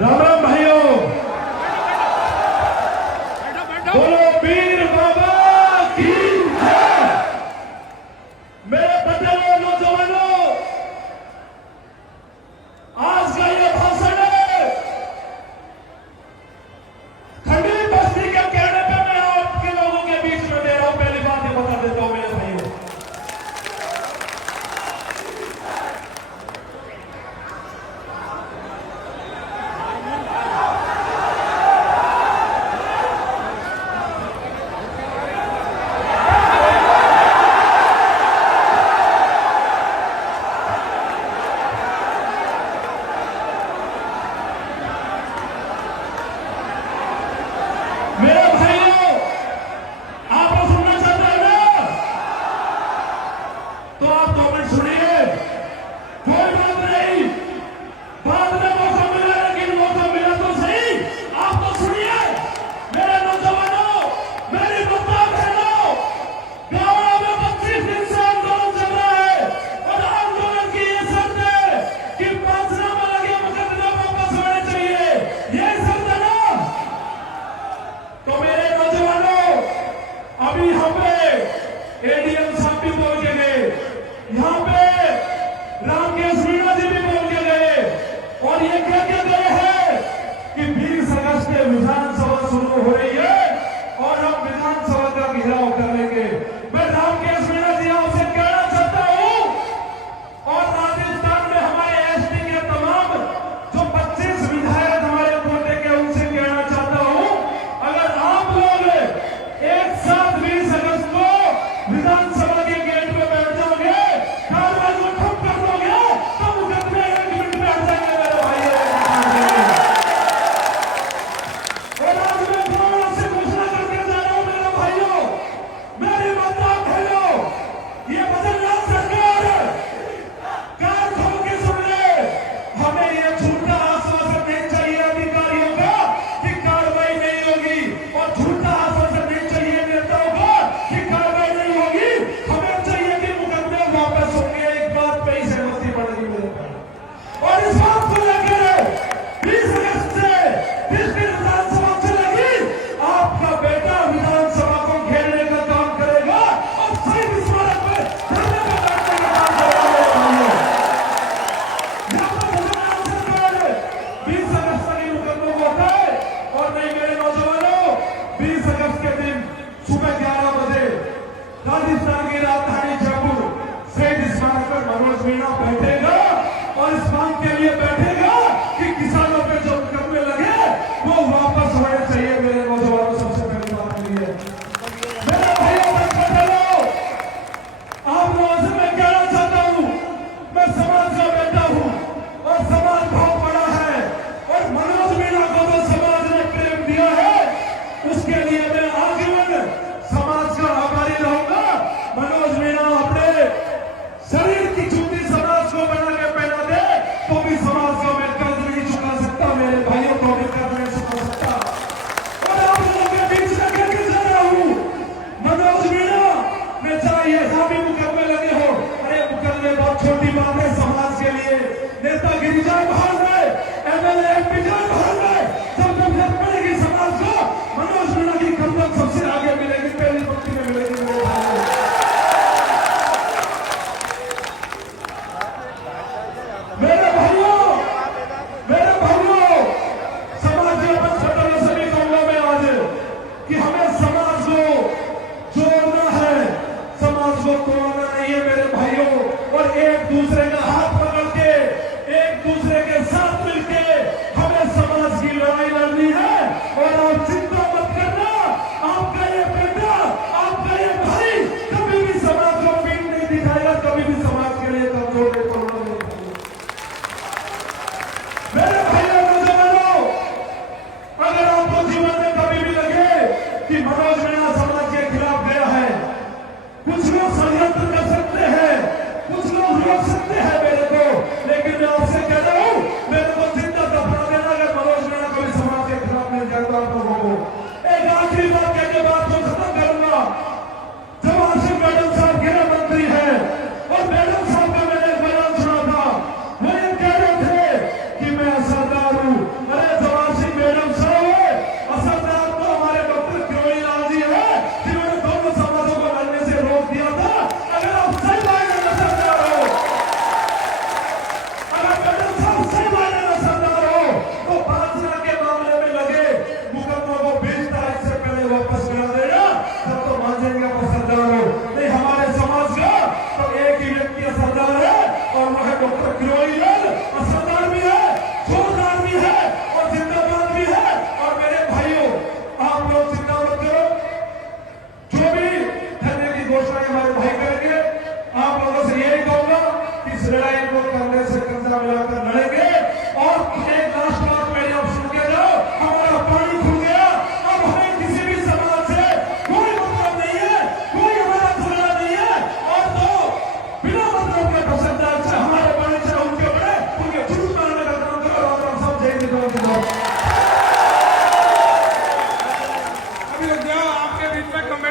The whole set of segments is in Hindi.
राम राम भाइयों, बोलो वीर बाबा की जय। मेरे पटेलों नौजवानों, आज का ये भाषण खंडी बस्ती के कहने पे मैं आपके लोगों के बीच में दे रहा हूं। पहली बात ये बता देता हूं मेरे भाइयों, मेरे भाइयों, आप लोग सुनना चाहते हैं ना? तो आप 2 मिनट सुनिए। कोई बात नहीं, बाद में मौका मिला, लेकिन मौका मिला तो सही। आप तो सुनिए मेरे नौजवानों, मेरी माता बहनों, गांव में 25 दिन से आंदोलन चल रहा है और आंदोलन की ये शर्त है कि पंचनामा लगे मुकदमे वापस होने चाहिए। ये शर्त है ना? तो मेरे नौजवानों, अभी यहाँ पे एडीएम साहब भी बोल के गए, यहाँ पे रामकेश मीणा जी भी बोल के गए और ये कह के गए हैं कि 20 अगस्त में विधानसभा शुरू हो रही है और हम विधानसभा का घेराव करेंगे। मैं रामकेश मीणा जी आपसे कहना चाहता हूं और राजस्थान में हमारे एसटी के तमाम जो 25 विधायक हमारे कोटे के, उनसे कहना चाहता हूं, अगर आप लोग एक साथ 20 अगस्त को विधानसभा के गेट पे बैठ जाओगे, कार्रवाई को ठप कर दोगे, तो मुकदमे 1 मिनट में हट जाएंगे मेरे भाई। और आज मैं गौरव से घोषणा करके जा रहा हूं मेरे भाइयों, मेरी माता बहनों, ये बदलनाथ सरकार कान खोल के सुन ले। हमें ये झूठा आश्वासन नहीं चाहिए अधिकारियों का कि कार्रवाई नहीं होगी, और झूठा आश्वासन नहीं चाहिए नेताओं का कि कार्रवाई नहीं होगी। हमें चाहिए कि मुकदमे वापस होंगे। एक बात पे ही सहमति बढ़ रही मेरे भाई, और इस बात को लेकर 20 अगस्त से जिस दिन विधानसभा चलेगी, आपका बेटा विधानसभा को घेरने का काम करेगा और शहीद स्मारक पे धरने पे बैठने का काम करेगा मेरे भाइयों। यहाँ पर बदलनाथ सरकार 20 अगस्त तक इन मुकदमों को हटाए। और नहीं मेरे नौजवानों, 20 अगस्त के दिन सुबह 11 बजे राजस्थान की राजधानी जयपुर शहीद स्मारक पर मनोज मीणा बैठेगा और इस मांग के लिए बैठेगा कि किसानों पे जो मुकदमे लगे वो वापस होने चाहिए। मेरे नौजवानों, सबसे पहली बात के लिए मेरे भाइयों, मैं पटेलों, आप लोगों से मैं कहना चाहता हूं, मैं समाज का बेटा हूं और समाज बहुत बड़ा है, और मनोज मीणा को जो समाज ने प्रेम दिया है उसके लिए मैं आजीवन समाज का आभारी रहूंगा। मनोज मीणा अपने शरीर की जूती समाज को बना के पहना दे तो भी समाज का मैं कर्ज नहीं चुका सकता मेरे भाइयों, को भी कर्ज नहीं चुका सकता। और आप लोगों के बीच में कहकर जा रहा हूं, मनोज मीणा में चाहे यहां भी मुकदमे लगे हो, अरे मुकदमे बहुत छोटी बात है समाज के लिए। नेतागिरी जाए बाहर में, एमएलए एमपी जाए बाहर में, जब जरूरत पड़ेगी समाज को, मनोज मीणा की कदम सबसे आगे मिलेगी, पहली पंक्ति में मिलेगी मेरे भाइयों। मेरे भाइयों,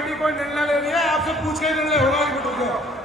कमेटी कोई निर्णय ले रही है, आपसे पूछ के ही निर्णय होगा।